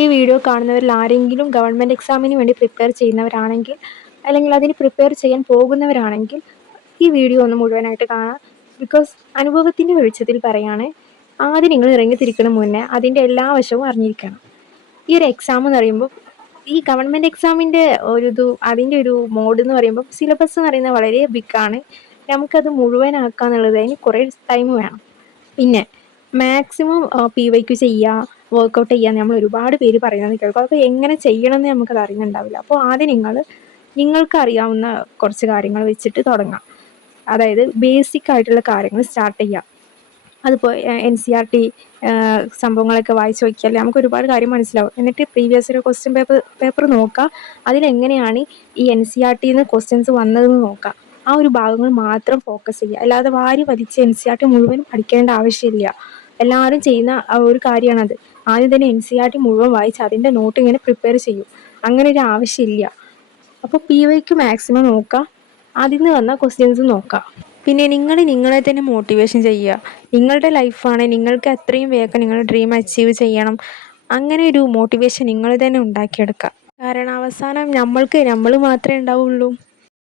ഈ വീഡിയോ കാണുന്നവരിൽ ആരെങ്കിലും ഗവൺമെൻറ് എക്സാമിന് വേണ്ടി പ്രിപ്പയർ ചെയ്യുന്നവരാണെങ്കിൽ, അല്ലെങ്കിൽ അതിന് പ്രിപ്പയർ ചെയ്യാൻ പോകുന്നവരാണെങ്കിൽ ഈ വീഡിയോ ഒന്ന് മുഴുവനായിട്ട് കാണാം. ബിക്കോസ് അനുഭവത്തിൻ്റെ വെളിച്ചത്തിൽ പറയാണ്, ആദ്യം നിങ്ങൾ ഇറങ്ങിത്തിരിക്കണ മുന്നേ അതിൻ്റെ എല്ലാ വശവും അറിഞ്ഞിരിക്കണം. ഈ ഒരു എക്സാം എന്ന് പറയുമ്പോൾ, ഈ ഗവൺമെൻറ് എക്സാമിൻ്റെ അതിൻ്റെ ഒരു മോഡ് എന്ന് പറയുമ്പോൾ, സിലബസ് എന്ന് പറയുന്നത് വളരെ ബിഗാണ്. നമുക്കത് മുഴുവനാക്കുക എന്നുള്ളത് അതിന് കുറേ ടൈം വേണം. പിന്നെ മാക്സിമം PYQ ചെയ്യുക, വർക്കൗട്ട് ചെയ്യുക നമ്മൾ ഒരുപാട് പേര് പറയുന്നത് കേൾക്കും. അപ്പോൾ എങ്ങനെ ചെയ്യണമെന്ന് നമുക്കത് അറിയുന്നുണ്ടാവില്ല. അപ്പോൾ ആദ്യം നിങ്ങൾക്ക് അറിയാവുന്ന കുറച്ച് കാര്യങ്ങൾ വെച്ചിട്ട് തുടങ്ങാം. അതായത് ബേസിക് ആയിട്ടുള്ള കാര്യങ്ങൾ സ്റ്റാർട്ട് ചെയ്യാം. അതിപ്പോൾ NCERT സംഭവങ്ങളൊക്കെ വായിച്ച് നോക്കിയാൽ നമുക്ക് ഒരുപാട് കാര്യം മനസ്സിലാവും. എന്നിട്ട് പ്രീവിയസ് ഒരു ക്വസ്റ്റ്യൻ പേപ്പർ നോക്കുക. അതിലെങ്ങനെയാണ് ഈ NCERTന്ന് ക്വസ്റ്റ്യൻസ് വന്നതെന്ന് നോക്കുക. ആ ഒരു ഭാഗങ്ങൾ മാത്രം ഫോക്കസ് ചെയ്യുക. അല്ലാതെ വാരി വലിച്ച് NCERT മുഴുവൻ പഠിക്കേണ്ട ആവശ്യമില്ല. എല്ലാവരും ചെയ്യുന്ന ഒരു കാര്യമാണത്. ആദ്യം തന്നെ NCERT മുഴുവൻ വായിച്ച് അതിൻ്റെ നോട്ട് ഇങ്ങനെ പ്രിപ്പയർ ചെയ്യും. അങ്ങനെ ഒരു ആവശ്യമില്ല. അപ്പോൾ PYQ മാക്സിമം നോക്കുക. അതിൽ നിന്ന് വന്ന ക്വസ്റ്റ്യൻസ് നോക്കുക. പിന്നെ നിങ്ങളെ തന്നെ മോട്ടിവേഷൻ ചെയ്യുക. നിങ്ങളുടെ ലൈഫാണ്, നിങ്ങൾക്ക് എത്രയും വേഗം നിങ്ങളുടെ ഡ്രീം അച്ചീവ് ചെയ്യണം. അങ്ങനെ ഒരു മോട്ടിവേഷൻ നിങ്ങൾ തന്നെ ഉണ്ടാക്കിയെടുക്കുക. കാരണം അവസാനം നമ്മൾ മാത്രമേ ഉണ്ടാവുള്ളൂ.